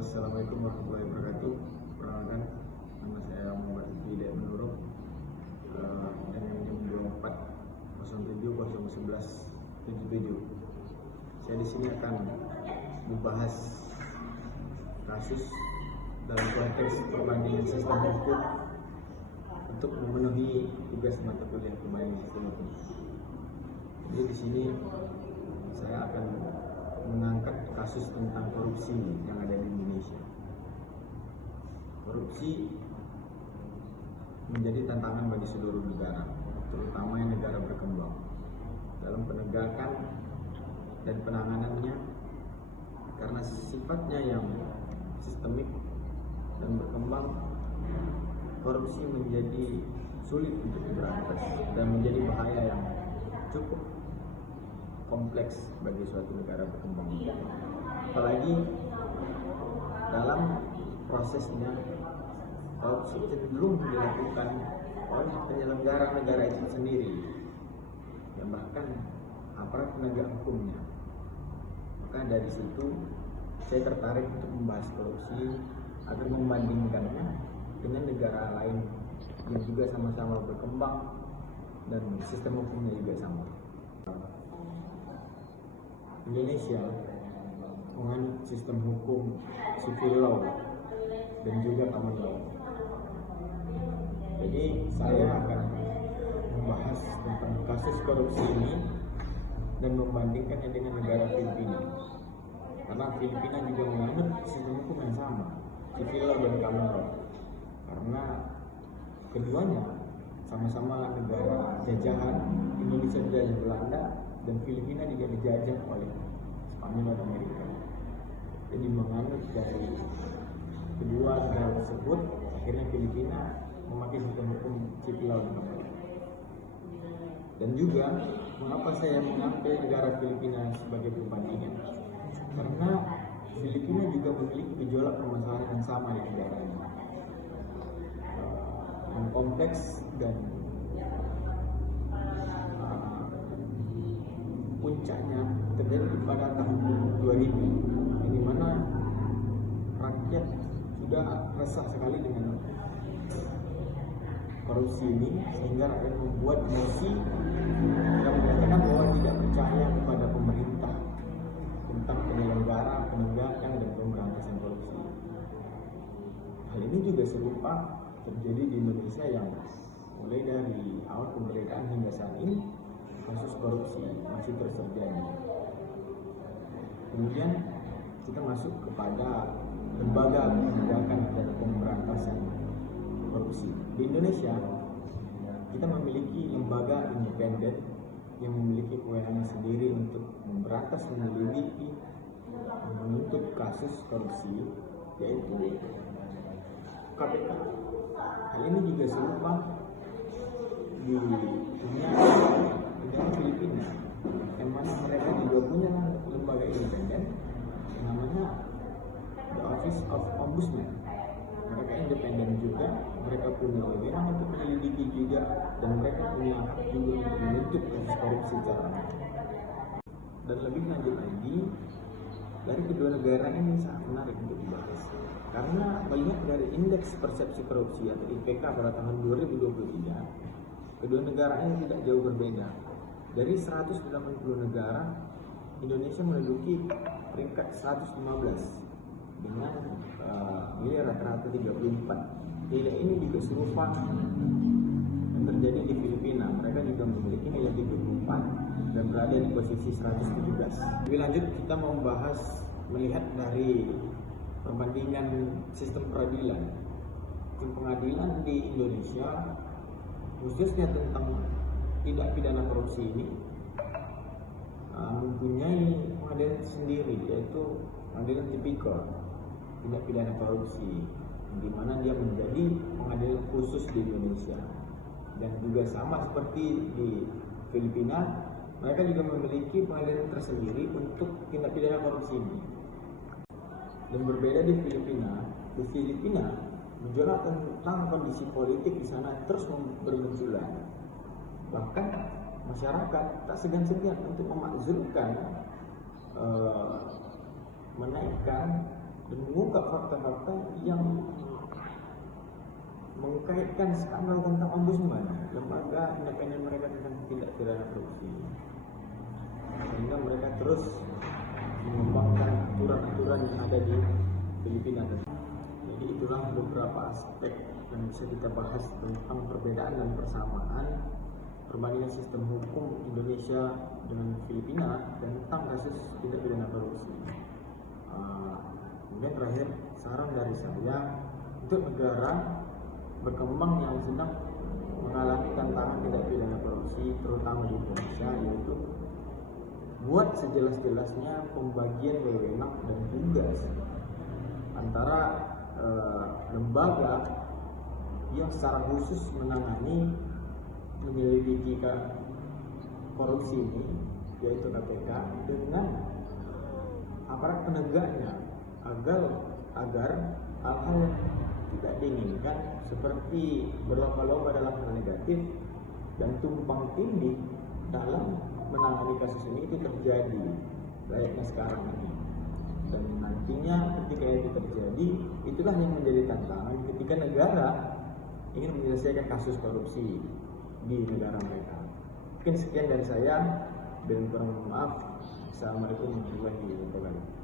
Assalamualaikum warahmatullahi wabarakatuh. Perkenalkan, nama saya Muhammad Hidayat Menurut, dengan NIM 2407011177. Saya di sini akan membahas kasus dalam konteks perbandingan sistem hukum untuk memenuhi tugas mata kuliah perbandingan sistem hukum. Jadi di sini saya akan mengangkat kasus tentang korupsi yang ada di Indonesia. Korupsi menjadi tantangan bagi seluruh negara, terutama yang negara berkembang. Dalam penegakan dan penanganannya, karena sifatnya yang sistemik dan berkembang, korupsi menjadi sulit untuk diberantas dan menjadi bahaya yang cukup kompleks bagi suatu negara berkembang. Apalagi dalam prosesnya, korupsi cenderung dilakukan oleh penyelenggara negara itu sendiri, yang bahkan aparat penegak hukumnya. Maka dari situ saya tertarik untuk membahas korupsi agar membandingkannya dengan negara lain yang juga sama-sama berkembang dan sistem hukumnya juga sama. Indonesia menganut sistem hukum civil law dan juga common law. Jadi saya akan membahas tentang kasus korupsi ini dan membandingkannya dengan negara Filipina. Karena Filipina juga menganut sistem hukum yang sama, civil law dan common law. Karena keduanya sama-sama negara jajahan. Indonesia dijajah Belanda dan Filipina juga dijajah oleh Spanyol dan Amerika. Jadi menganut dari kedua negara tersebut, akhirnya Filipina memakai sistem hukum civil law. Dan juga mengapa saya mengambil negara Filipina sebagai perbandingan? Karena Filipina juga memiliki gejolak permasalahan yang sama di negara ini, yang kompleks dan puncaknya terjadi pada tahun 2000, di mana rakyat sudah resah sekali dengan korupsi ini, sehingga rakyat membuat mosi yang menyatakan bahwa tidak percaya kepada pemerintah tentang penyelenggara, penegakan dan pemberantasan korupsi. Hal ini juga serupa terjadi di Indonesia, yang mulai dari awal kemerdekaan hingga saat ini kasus korupsi masih terus terjadi. Kemudian kita masuk kepada lembaga penegakan dan pemberantasan korupsi. Di Indonesia kita memiliki lembaga independen yang memiliki kewenangan sendiri untuk memberantas, menyelidiki, menuntut kasus korupsi, yaitu KPK. Hal ini juga serupa di negara Filipina, yang mana mereka juga punya lembaga independen namanya The Office of Ombudsman. Mereka independen juga, mereka punya wewenang untuk menyelidiki juga, dan mereka punya hak juga untuk menuntut kasus korupsi secara. Dan lebih lanjut lagi, dari kedua negara ini sangat menarik untuk dibahas, karena melihat dari indeks persepsi korupsi atau IPK pada tahun 2023, kedua negara ini tidak jauh berbeda. Dari 180 negara, Indonesia menduduki peringkat 115 dengan nilai rata-rata 34. Nilai ini juga serupa yang terjadi di Filipina. Mereka juga memiliki nilai 34 dan berada di posisi 117. Lebih lanjut, kita membahas melihat dari perbandingan sistem peradilan. Sistem pengadilan di Indonesia, khususnya tentang tindak pidana korupsi ini, mempunyai pengadilan sendiri, yaitu pengadilan tipikor tindak pidana korupsi, di mana dia menjadi pengadilan khusus di Indonesia. Dan juga sama seperti di Filipina, mereka juga memiliki pengadilan tersendiri untuk tindak pidana korupsi ini. Dan berbeda di Filipina gejolak tentang kondisi politik di sana terus bermunculan. Bahkan masyarakat tak segan-segan untuk memakzulkan, menaikkan dan mengungkap fakta-fakta yang mengkaitkan skandal tentang ombudsman, lembaga independen mereka tentang tindak pidana korupsi, sehingga mereka terus mengembangkan aturan-aturan yang ada di Filipina. Jadi itulah beberapa aspek yang bisa kita bahas tentang perbedaan dan persamaan perbandingan sistem hukum Indonesia dengan Filipina dan tentang kasus tindak pidana korupsi. Kemudian terakhir, saran dari saya untuk negara berkembang yang sedang mengalami tantangan tindak pidana korupsi terutama di Indonesia, yaitu buat sejelas-jelasnya pembagian wewenang dan tugas antara lembaga yang secara khusus menangani menyelidiki korupsi ini, yaitu KPK, dengan aparat penegaknya agar hal-hal yang tidak diinginkan seperti berlomba-lomba dalam hal negatif dan tumpang tindih dalam menangani kasus ini itu terjadi layaknya sekarang ini. Dan nantinya ketika itu terjadi, itulah yang menjadi tantangan ketika negara ingin menyelesaikan kasus korupsi di negara mereka. Mungkin sekian dari saya, dan kurang maaf. Assalamualaikum warahmatullahi wabarakatuh.